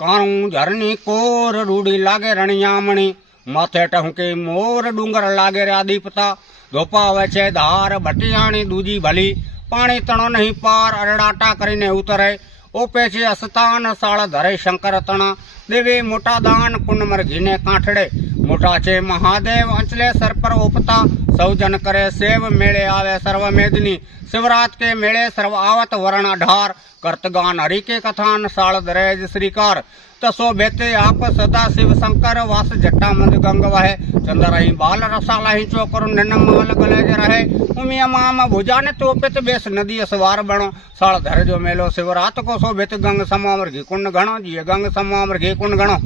काणू झरनी core रूड़ी लागे रणियामणी माथे टहके मोर डूंगर लागे रा दीपता धोपा वचे धार भटियाणी दूजी भली पानी तणो नहीं पार अरड़ाटा करीने उतरे ओपे छे अस्तान साळ धरे शंकर तना देवे मोटा दान कुंडमर घीने कांठड़े मोटा छे महादेव अंचले सर पर ओपता सौजन करे सेव मेले आवे सर्व मेदनी शिवरात के मेले सर्व आवत वरण ढार कर्तगान हरि के कथान साळ दरेज श्रीकार तसो बेते आप सदा शिव शंकर वास जट्टा मंद गंग वहे चंद्रही बाल रसालाही चोकर नन्म माल गलेज रहे उमिया माम भुजाने तोपित बेस नदी सवार बणो साळ धर जो मेलो शिवरात को सो बेत गंग समावर घी कुंड गणो जी गंग समावर घी कुंड गणो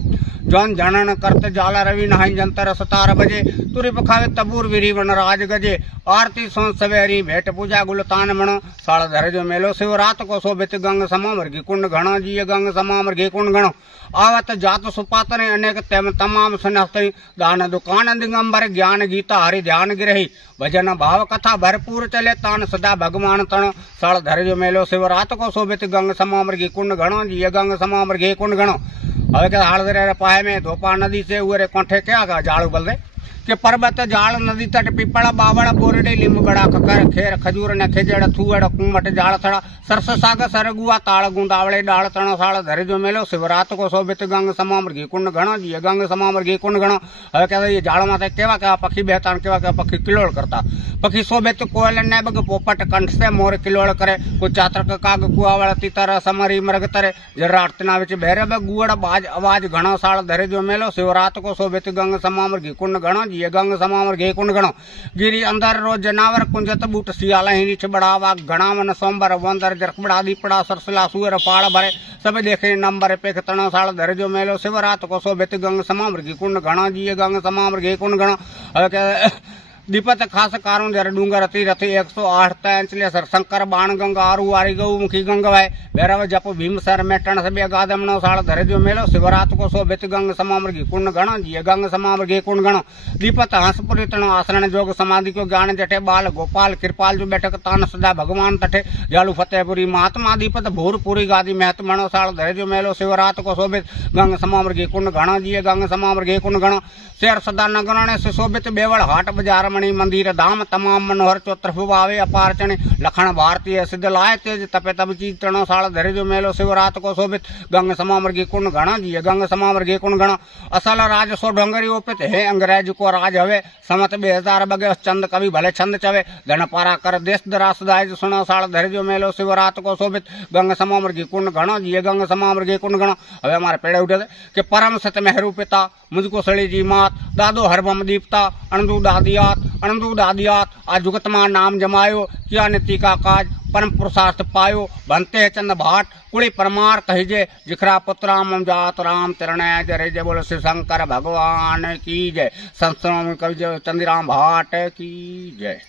जौन जनन करत जाला रवि नहाई जंतर 17 बजे तुरी पखावे तबूर विरी वन राज गजे आरती सोन सवेरी भेट पूजा गुलतान मणो साळ धर जो मेलो शिवरात को शोभित गंग समामर घी कुंड घणो जी गंग समामर घी कुंड घणो आवत जात सुपातने अनेक तेम तमाम सुनहतई दान दुकान दिगंबर ज्ञान गीता हरि ध्यान गिरही भजन भाव कथा भरपूर चले तान सदा भगवान तणो साळ धर जो मेलो शिवरात को शोभित गंग समामर घी कुंड घणो जी गंग समामर घी कुंड घणो हवे के हालदरे पाए में धोपा नदी से उरे कोठे क्या गा जाड़ू बलदे के पर्वत जाल नदी तट पीपड़ा बावड़ बोरडे लींब बड़ा ककर खेर खजूर ने खेजड़ थुअड़ कुमट जाल थड़ा सरस साग सरगुआ ताड़ गुंदावड़े डाल तणो साळ धर जो मेलो शिवरात को शोभित गंग समामर घी कुंड घणो जी गंग समामर घी कुंड घणो हवे के ये जाल माथे केवा केवा पक्षी बेहता केवा केवा पक्षी किलोल करता पक्षी शोभित कोयल ने बग पोपट कंठ से मोर किलोल करे कुछ चातक काग कुआवड़ तीतर समरी मृग तरे जरा अर्तना विच बेरे बग गुड़ बाज आवाज घणो साळ धर जो मेलो शिवरात को शोभित गंग समामर घी कुंड घणो जी गंग समामर घी कुंड घणो गिरी अंदर रोज जनावर कुंजत बूट सियाला ही रिछ बड़ावा घणा मन सोमबर वंदर जरकबड़ा दीपड़ा सरसला सुअर पाड़ भरे सब देखे नंबर पेख तणो साळ धर जो मेलो शिवरात को शोभित गंग समामर घी कुंड घणो जी गंग समामर घी कुंड घणो हवे दीपत खास कारण जर डूंगर तीरथ 108 तंचले सर शंकर बाण गंगा आरू वारी गौ मुखी गंग वै भैरव जप भीम सर मेटन से गादमनो साळ धर जो मेलो शिवरात को शोभित गंग समामर घी कुंड घणो जी गंग समामर घी कुंड घणो दीपत हंसपुरी तणो आसरण जोग समाधि को ज्ञान जटे बाल गोपाल कृपाल जो बैठक तान सदा भगवान तठे जालू फतेहपुरी महात्मा दीपत भूरपुरी गादी महत मणो साळ धर जो मेलो शिवरात को शोभित गंग समामर घी कुंड घणो जी गंग समामर घी कुंड घणो शेर सदा नगरणे सुशोभित बेवड़ हाट बाजार मणि मंदिर धाम तमाम मनोहर चौतरफ वावे अपार चणे लखन भारतीय सिद्ध लाए तेज तपे तब चीज तणो साळ धर जो मेलो शिवरात को शोभित गंग समामर घी कुंड घणो जी गंग समामर घी कुंड घणो असल राज सो ढोंगरी ओपित है अंग्रेज को राज हवे समत 2000 बगे चंद कवि भले छंद चवे धन पारा कर देश दरास दाय सुनो साळ धर जो मेलो शिवरात को शोभित गंग समामर घी कुंड घणो जी गंग समामर घी कुंड घणो हवे हमारे पेड़े उठे कि परम सत मेहरू पिता मुझको सड़ी जी मात दादो हरबम दीपता अणदू दादियात आज जुगतमा नाम जमायो किया नीति का काज परम पुरुषार्थ पायो बनते चंद भाट कुड़ी परमार कहिजे जिखरा पुत्राम जात राम तिरणय जय जय बोलो शिव शंकर भगवान की जय संत कवि चंद्राम भाट की जय।